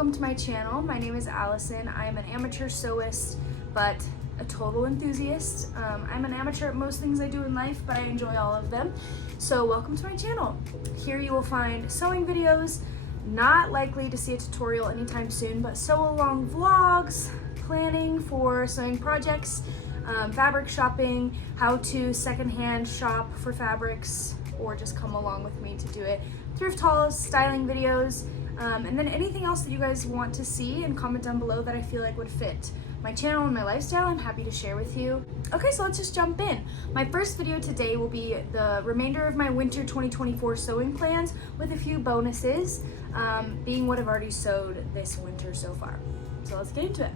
welcome to my channel. My name is Allison. I am an amateur sewist, but a total enthusiast. I'm an amateur at most things I do in life, but I enjoy all of them. So welcome to my channel. Here you will find sewing videos, not likely to see a tutorial anytime soon, but sew along vlogs, planning for sewing projects, fabric shopping, how to secondhand shop for fabrics, or just come along with me to do it, thrift hauls, styling videos, and then anything else that you guys want to see and comment down below that I feel like would fit my channel and my lifestyle. I'm happy to share with you. Okay, so let's just jump in. My first video today will be the remainder of my winter 2024 sewing plans with a few bonuses, being what I've already sewed this winter so far. So let's get into it.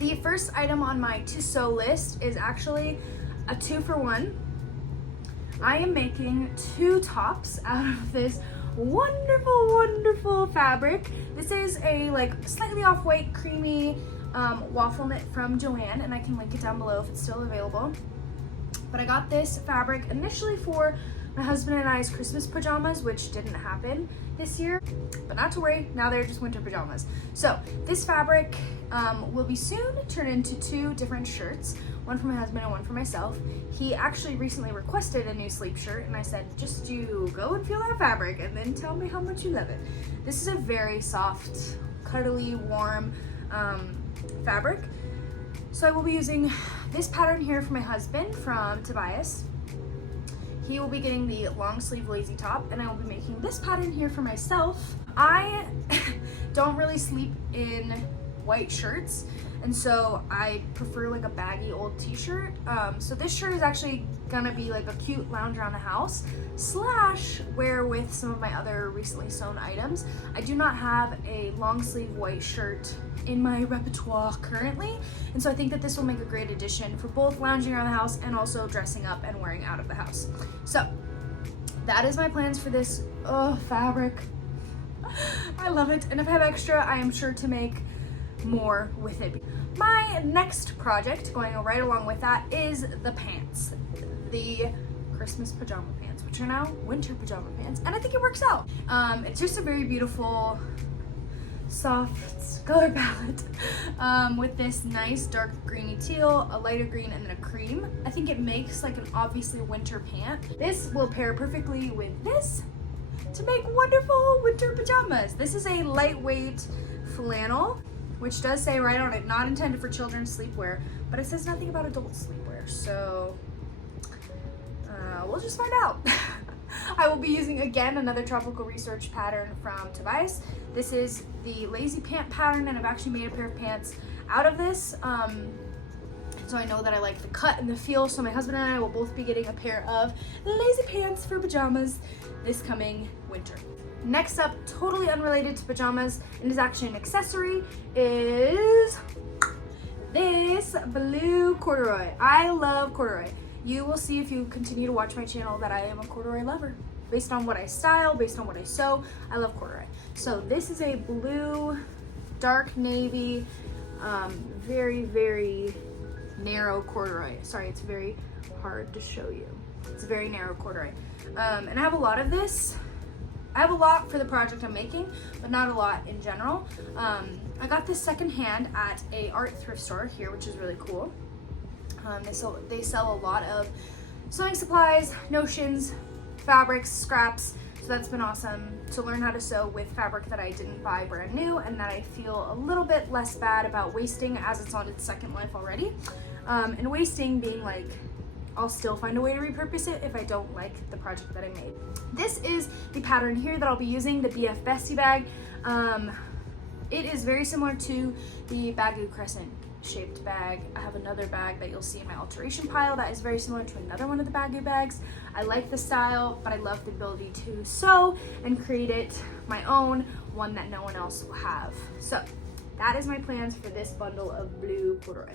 The first item on my to sew list is actually a 2-for-1. I am making 2 tops out of this wonderful fabric. This is a slightly off-white creamy waffle knit from Joann, and I can link it down below if it's still available. But I got this fabric initially for my husband and I's Christmas pajamas, which didn't happen this year, but not to worry, now they're just winter pajamas. So this fabric will be soon turned into 2 different shirts, one for my husband and one for myself. He actually recently requested a new sleep shirt, and I said, just you go and feel that fabric and then tell me how much you love it. This is a very soft, cuddly, warm fabric. So I will be using this pattern here for my husband from Tobias. He will be getting the long sleeve lazy top, and I will be making this pattern here for myself. I don't really sleep in white shirts, and so I prefer like a baggy old t-shirt. So this shirt is actually gonna be like a cute lounge around the house / wear with some of my other recently sewn items. I do not have a long sleeve white shirt in my repertoire currently, and so I think that this will make a great addition for both lounging around the house and also dressing up and wearing out of the house. So that is my plans for this fabric. I love it, and if I have extra, I am sure to make more with it. My next project, going right along with that, is the pants. The Christmas pajama pants, which are now winter pajama pants, and I think it works out. It's just a very beautiful soft color palette with this nice dark greeny teal, a lighter green, and then a cream. I think it makes like an obviously winter pant. This will pair perfectly with this to make wonderful winter pajamas. This is a lightweight flannel, which does say right on it, not intended for children's sleepwear, but it says nothing about adult sleepwear, so we'll just find out. I will be using, again, another tropical research pattern from Tobias. This is the lazy pant pattern, and I've actually made a pair of pants out of this, so I know that I like the cut and the feel, so my husband and I will both be getting a pair of lazy pants for pajamas this coming winter. Next up, totally unrelated to pajamas, and is actually an accessory, is this blue corduroy. I love corduroy. You will see if you continue to watch my channel that I am a corduroy lover. Based on what I style, based on what I sew, I love corduroy. So this is a blue, dark navy, very narrow corduroy. Sorry, it's very hard to show you. It's a very narrow corduroy. And I have a lot of this. I have a lot for the project I'm making, but not a lot in general. I got this secondhand at a art thrift store here, which is really cool. They sell a lot of sewing supplies, notions, fabrics, scraps, so that's been awesome to learn how to sew with fabric that I didn't buy brand new and that I feel a little bit less bad about wasting as it's on its second life already. And wasting being like, I'll still find a way to repurpose it if I don't like the project that I made. This is the pattern here that I'll be using, the BF Bestie bag. It is very similar to the Bagu Crescent shaped bag. I have another bag that you'll see in my alteration pile that is very similar to another one of the Bagu bags. I like the style, but I love the ability to sew and create it my own, one that no one else will have. So that is my plans for this bundle of blue corduroy.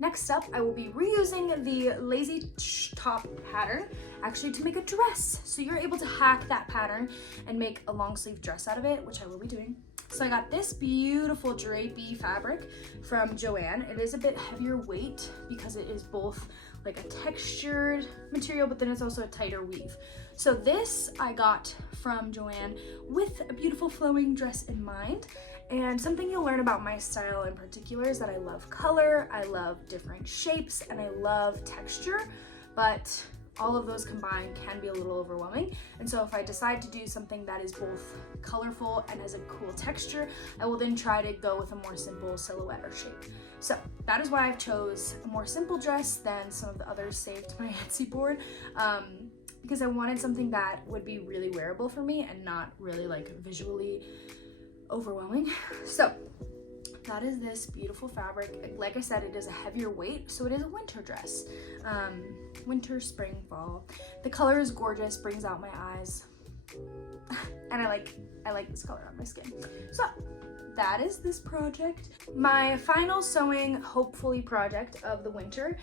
Next up, I will be reusing the lazy top pattern actually to make a dress. So you're able to hack that pattern and make a long sleeve dress out of it, which I will be doing. So I got this beautiful drapey fabric from Joann. It is a bit heavier weight because it is both like a textured material, but then it's also a tighter weave. So this I got from Joann with a beautiful flowing dress in mind. And something you'll learn about my style in particular is that I love color, I love different shapes, and I love texture, but all of those combined can be a little overwhelming. And so if I decide to do something that is both colorful and has a cool texture, I will then try to go with a more simple silhouette or shape. So that is why I've chose a more simple dress than some of the others saved to my Etsy board, because I wanted something that would be really wearable for me and not really like visually overwhelming. So that is this beautiful fabric. Like I said, it is a heavier weight, so it is a winter dress. Winter, spring, fall. The color is gorgeous, brings out my eyes. And I like this color on my skin. So that is this project. My final sewing, hopefully, project of the winter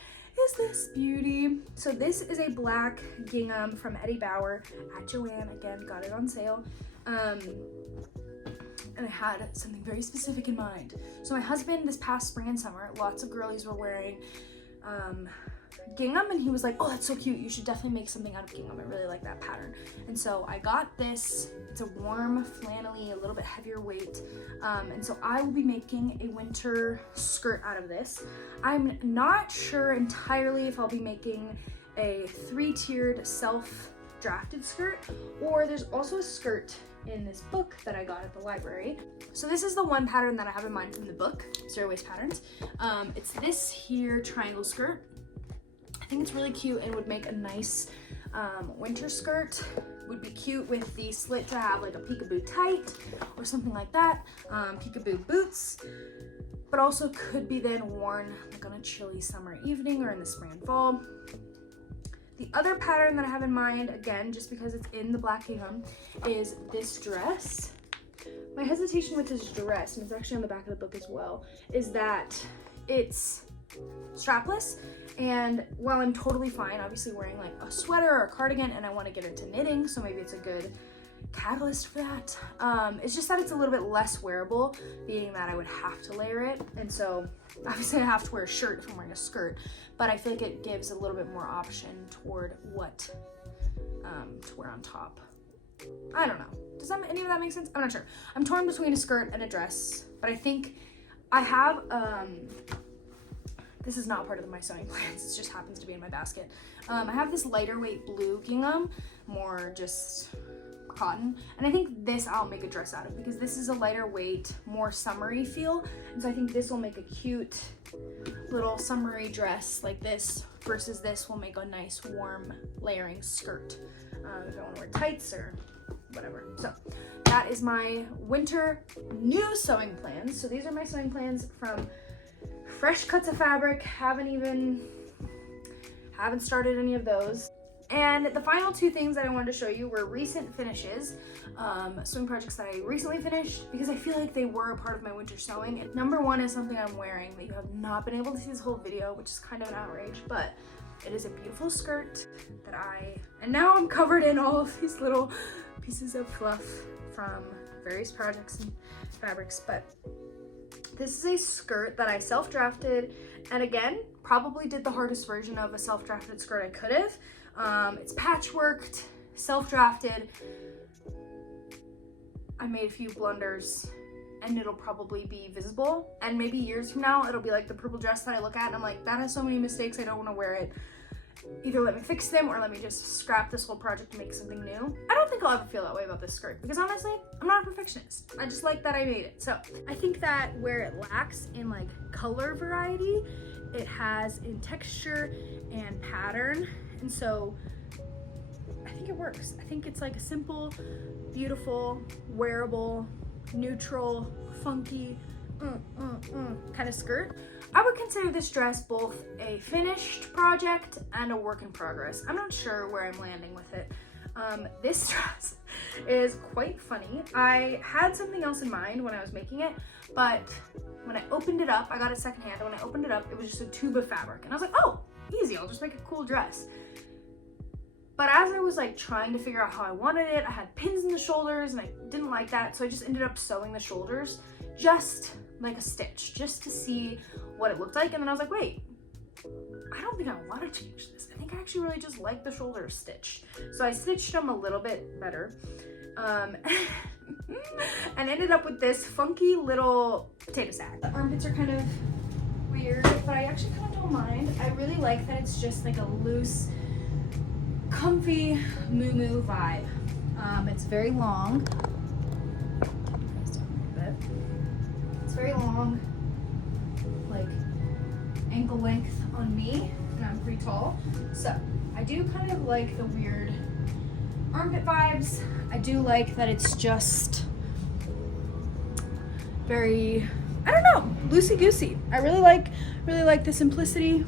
is this beauty. So this is a black gingham from Eddie Bauer at Joann. Again, got it on sale. And I had something very specific in mind. So my husband, this past spring and summer, lots of girlies were wearing gingham, and he was like, oh, that's so cute, you should definitely make something out of gingham. I really like that pattern. And so I got this. It's a warm, flannel-y, a little bit heavier weight. And so I will be making a winter skirt out of this. I'm not sure entirely if I'll be making a 3-tiered self-drafted skirt, or there's also a skirt in this book that I got at the library. So this is the one pattern that I have in mind from the book, Zero Waste Patterns. It's this here triangle skirt. I think it's really cute and would make a nice winter skirt. Would be cute with the slit to have like a peekaboo tight or something like that. Peekaboo boots, but also could be then worn like on a chilly summer evening or in the spring and fall. The other pattern that I have in mind, again, just because it's in the black gingham, is this dress. My hesitation with this dress, and it's actually on the back of the book as well, is that it's strapless. And while I'm totally fine, obviously wearing like a sweater or a cardigan, and I want to get into knitting, so maybe it's a good catalyst for that. It's just that it's a little bit less wearable, being that I would have to layer it. And so obviously I have to wear a shirt if I'm wearing a skirt, but I feel like it gives a little bit more option toward what to wear on top. I don't know. Does any of that make sense? I'm not sure. I'm torn between a skirt and a dress, but I think I have, this is not part of my sewing plans, it just happens to be in my basket. I have this lighter weight blue gingham, more just cotton, and I think this I'll make a dress out of, because this is a lighter weight, more summery feel, and so I think this will make a cute little summery dress like this, versus this will make a nice warm layering skirt if I want to wear tights or whatever. So that is my winter new sewing plans. So these are my sewing plans from fresh cuts of fabric. Haven't started any of those. And the final two things that I wanted to show you were recent finishes, sewing projects that I recently finished, because I feel like they were a part of my winter sewing. And number one is something I'm wearing that you have not been able to see this whole video, which is kind of an outrage, but it is a beautiful skirt that and now I'm covered in all of these little pieces of fluff from various projects and fabrics, but this is a skirt that I self-drafted, and again, probably did the hardest version of a self-drafted skirt I could have. It's patchworked, self-drafted. I made a few blunders, and it'll probably be visible, and maybe years from now, it'll be like the purple dress that I look at and I'm like, that has so many mistakes, I don't want to wear it. Either let me fix them or let me just scrap this whole project and make something new. I don't think I'll ever feel that way about this skirt, because honestly, I'm not a perfectionist. I just like that I made it. So I think that where it lacks in like color variety, it has in texture and pattern. And so I think it works. I think it's like a simple, beautiful, wearable, neutral, funky, kind of skirt. I would consider this dress both a finished project and a work in progress. I'm not sure where I'm landing with it. This dress is quite funny. I had something else in mind when I was making it, but when I opened it up, I got it secondhand, and when I opened it up, it was just a tube of fabric. And I was like, oh, easy, I'll just make a cool dress. But as I was like trying to figure out how I wanted it, I had pins in the shoulders and I didn't like that. So I just ended up sewing the shoulders just like a stitch, just to see what it looked like. And then I was like, wait, I don't think I want to change this. I think I actually really just like the shoulders stitched. So I stitched them a little bit better. And ended up with this funky little potato sack. The armpits are kind of weird, but I actually kind of don't mind. I really like that it's just like a loose, comfy moo vibe. It's very long. It's very long, like ankle length on me, and I'm pretty tall. So I do kind of like the weird armpit vibes. I do like that it's just very, I don't know, loosey-goosey. I really like the simplicity.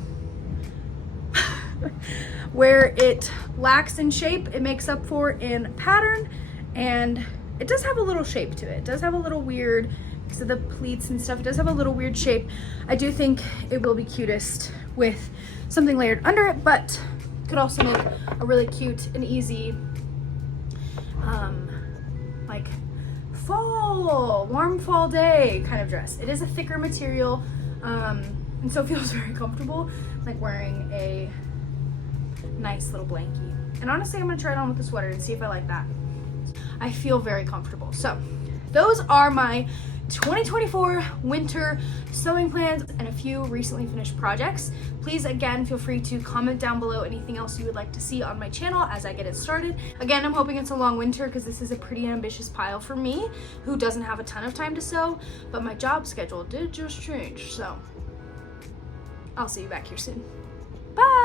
Where it lacks in shape, it makes up for in pattern, and it does have a little shape to it. It does have a little weird, because of the pleats and stuff, it does have a little weird shape. I do think it will be cutest with something layered under it, but could also make a really cute and easy, like fall, warm fall day kind of dress. It is a thicker material, and so it feels very comfortable, like wearing a nice little blankie. And honestly, I'm gonna try it on with the sweater and see if I like that. I feel very comfortable. So those are my 2024 winter sewing plans and a few recently finished projects. Please, again, feel free to comment down below anything else you would like to see on my channel as I get it started. Again, I'm hoping it's a long winter because this is a pretty ambitious pile for me, who doesn't have a ton of time to sew, but my job schedule did just change. So I'll see you back here soon. Bye.